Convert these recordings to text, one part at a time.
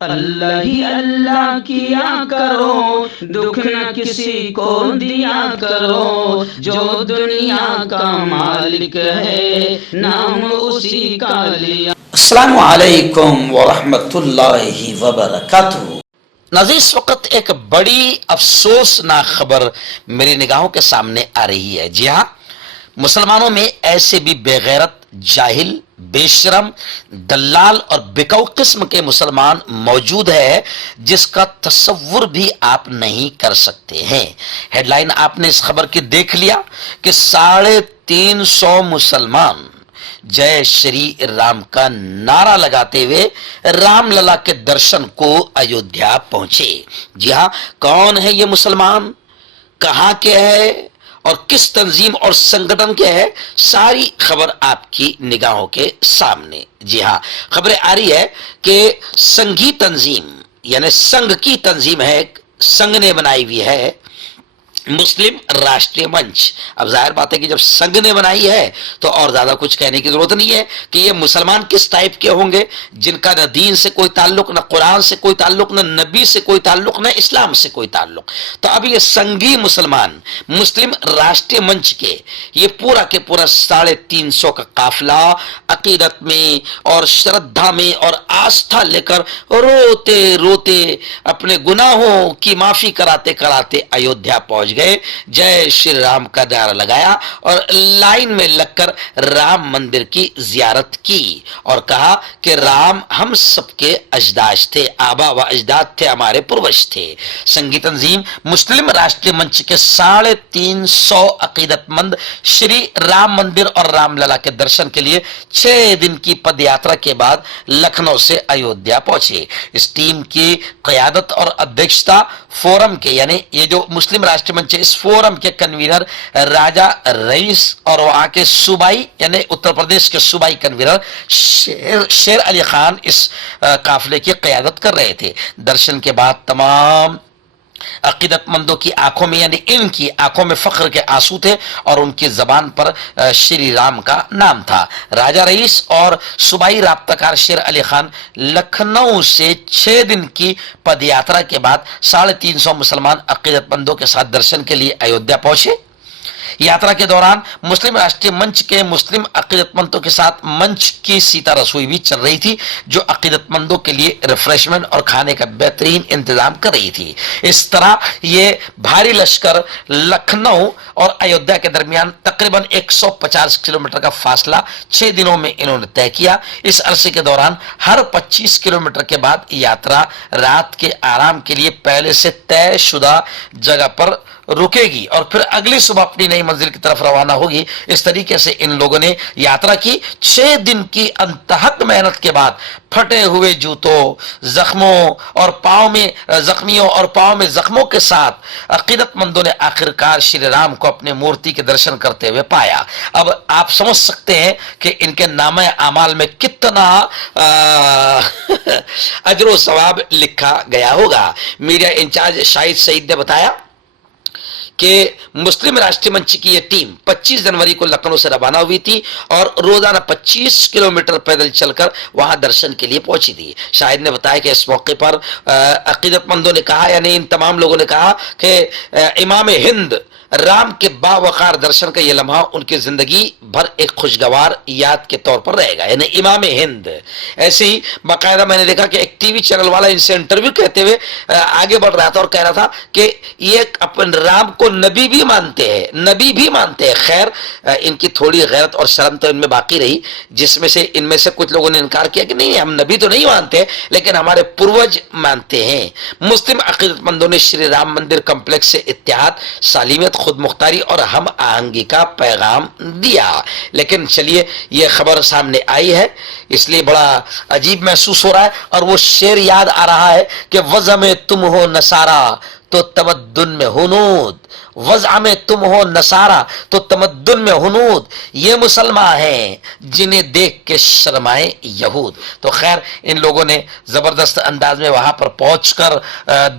اللہ ہی اللہ کیا کرو، دکھ نہ کسی کو دیا کرو، جو دنیا کا مالک ہے نام اسی کا لیا۔ السلام علیکم ورحمۃ اللہ وبرکاتہ۔ ناظرین، اس وقت ایک بڑی افسوسناک خبر میری نگاہوں کے سامنے آ رہی ہے۔ جی ہاں، مسلمانوں میں ایسے بھی بے غیرت، جاہل، بے شرم، دلال اور بکو قسم کے مسلمان موجود ہے جس کا تصور بھی آپ نہیں کر سکتے ہیں۔ ہیڈ لائن آپ نے اس خبر کی دیکھ لیا کہ 350 مسلمان جے شری رام کا نعرہ لگاتے ہوئے رام للا کے درشن کو ایودھیا پہنچے۔ جی ہاں، کون ہے یہ مسلمان، کہاں کے ہے اور کس تنظیم اور سنگٹن کے ہے، ساری خبر آپ کی نگاہوں کے سامنے۔ جی ہاں، خبریں آ رہی ہے کہ سنگھی تنظیم یعنی سنگھ کی تنظیم ہے، سنگھ نے بنائی ہوئی ہے مسلم راشٹریہ منچ۔ اب ظاہر بات ہے کہ جب سنگھ نے بنائی ہے تو اور زیادہ کچھ کہنے کی ضرورت نہیں ہے کہ یہ مسلمان کس ٹائپ کے ہوں گے، جن کا نہ دین سے کوئی تعلق، نہ قرآن سے کوئی تعلق، نہ نبی سے کوئی تعلق، نہ اسلام سے کوئی تعلق۔ تو اب یہ سنگھی مسلمان مسلم راشٹریہ منچ کے یہ پورا کے پورا 350 کا قافلہ عقیدت میں اور شردھا میں اور آستھا لے کر روتے روتے اپنے گناہوں کی معافی کراتے کراتے ایودھیا پہنچ گئے، جے شری رام کا نعرہ لگایا اور لائن میں لگ کر رام مندر کی زیارت کی اور کہا کہ رام ہم سب کے اجداد تھے، آبا و اجداد تھے، ہمارے پروش تھے۔ سنگھی تنظیم مسلم راشٹریہ منچ کے 350 عقیدت مند شری رام مندر اور رام للا کے درشن کے لیے 6 دن کی پد یاترا کے بعد لکھنؤ سے ایودھیا پہنچے۔ اس ٹیم کی قیادت اور ادھیکشتا فورم کے یعنی یہ جو مسلم راشٹریہ منچ اس فورم کے کنوینر راجا رئیس اور وہاں کے صوبائی یعنی اتر پردیش کے صوبائی کنوینر شیر علی خان اس قافلے کی قیادت کر رہے تھے۔ درشن کے بعد تمام عقیدت مندوں کی آنکھوں میں یعنی ان کی آنکھوں میں فخر کے آنسو تھے اور ان کی زبان پر شری رام کا نام تھا۔ راجا رئیس اور صوبائی رابطہ کار شیر علی خان لکھنؤ سے 6 دن کی پد یاترا کے بعد 350 مسلمان عقیدت مندوں کے ساتھ درشن کے لیے ایودھیا پہنچے۔ یاترا کے دوران مسلم راشٹریہ منچ کے مسلم عقیدت مندوں کے ساتھ منچ کی سیتا رسوئی بھی چل رہی تھی جو عقیدت مندوں کے لیے ریفریشمنٹ اور کھانے کا بہترین انتظام کر رہی تھی۔ اس طرح یہ بھاری لشکر لکھنؤ اور ایودھیا کے درمیان تقریباً 150 کلومیٹر کا فاصلہ 6 دنوں میں انہوں نے طے کیا۔ اس عرصے کے دوران ہر 25 کلومیٹر کے بعد یاترا رات کے آرام کے لیے پہلے سے طے شدہ جگہ پر رکے گی اور پھر اگلی صبح اپنی نئی منزل کی طرف روانہ ہوگی۔ اس طریقے سے ان لوگوں نے یاترا کی۔ 6 دن کی انتہک محنت کے بعد پھٹے ہوئے جوتوں، زخمیوں اور پاؤں میں زخموں کے ساتھ عقیدت مندوں نے آخرکار شری رام کو اپنے مورتی کے درشن کرتے ہوئے پایا۔ اب آپ سمجھ سکتے ہیں کہ ان کے نامہ اعمال میں کتنا اجر و ثواب لکھا گیا ہوگا۔ میڈیا انچارج شاہد سعید نے بتایا کہ مسلم راشٹریہ منچ کی یہ ٹیم 25 جنوری کو لکھنؤ سے روانہ ہوئی تھی اور روزانہ 25 کلومیٹر پیدل چل کر وہاں درشن کے لیے پہنچی تھی۔ شاہد نے بتایا کہ اس موقع پر عقیدت مندوں نے کہا یعنی ان تمام لوگوں نے کہا کہ امام ہند رام کے باوقار درشن کا یہ لمحہ ان کی زندگی بھر ایک خوشگوار یاد کے طور پر رہے گا، یعنی امام ہند۔ ایسے ہی باقاعدہ میں نے دیکھا کہ ایک ٹی وی چینل والا ان سے انٹرویو کہتے ہوئے آگے بڑھ رہا تھا اور کہہ رہا تھا کہ یہ اپن رام کو نبی بھی مانتے ہیں۔ خیر، ان کی تھوڑی غیرت اور شرم تو ان میں باقی رہی، جس میں سے ان میں سے کچھ لوگوں نے انکار کیا کہ نہیں، ہم نبی تو نہیں مانتے لیکن ہمارے پروج مانتے ہیں۔ مسلم عقیدت مندوں نے شری رام مندر کمپلیکس سے اتحاد، سالمیت، خود مختاری اور ہم آہنگی کا پیغام دیا۔ لیکن چلیے، یہ خبر سامنے آئی ہے اس لیے بڑا عجیب محسوس ہو رہا ہے اور وہ شعر یاد آ رہا ہے کہ وضع میں تم ہو نصارا تو تمدن میں ہنود، وضع میں تم ہو نصارہ تو تمدن میں ہنود، یہ مسلمان ہیں جنہیں دیکھ کے شرمائے یہود۔ تو خیر ان لوگوں نے زبردست انداز میں وہاں پر پہنچ کر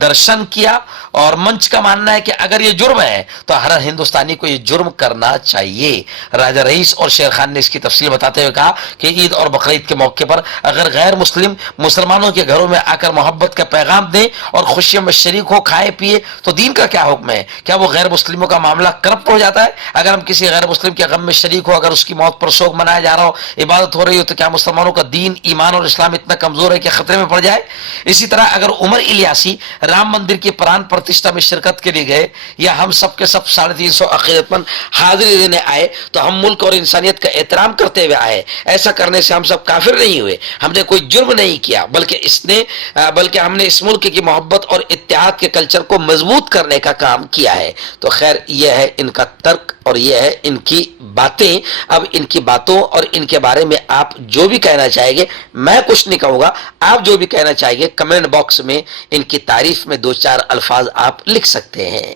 درشن کیا، اور منچ کا ماننا ہے کہ اگر یہ جرم ہے تو ہر ہندوستانی کو یہ جرم کرنا چاہیے۔ راجہ رئیس اور شیر خان نے اس کی تفصیل بتاتے ہوئے کہا کہ عید اور بقرعید کے موقع پر اگر غیر مسلم مسلمانوں کے گھروں میں آ کر محبت کا پیغام دیں اور خوشیوں میں شریک ہو، کھائے پیے، تو دین کا کیا حکم ہے؟ کیا وہ غیر مسلموں کا معاملہ کرپٹ ہو جاتا ہے؟ اگر ہم کسی غیر مسلم کے غم میں شریک ہو، اگر اس کی موت پر شوق منایا جا رہا ہو، عبادت ہو رہی ہو، تو کیا مسلمانوں کا دین، ایمان اور اسلام اتنا کمزور ہے کہ خطرے میں پڑ جائے؟ اسی طرح اگر عمر الیاسی رام مندر کی پران پرتشٹھا میں شرکت کے لیے گئے، یا ہم سب کے سب 350 عقیدت مند حاضری دینے آئے، تو ہم ملک اور انسانیت کا احترام کرتے ہوئے آئے۔ ایسا کرنے سے ہم سب کافر نہیں ہوئے، ہم نے کوئی جرم نہیں کیا، بلکہ ہم نے اس ملک کی محبت اور اتحاد کے کلچر کو مضبوط کرنے کا کام کیا ہے۔ تو خیر یہ ہے ان کا ترک اور یہ ہے ان کی باتیں۔ اب ان کی باتوں اور ان کے بارے میں آپ جو بھی کہنا چاہیں گے، میں کچھ نہیں کہوں گا، آپ جو بھی کہنا چاہیں گے کمنٹ باکس میں ان کی تعریف میں 2-4 الفاظ آپ لکھ سکتے ہیں۔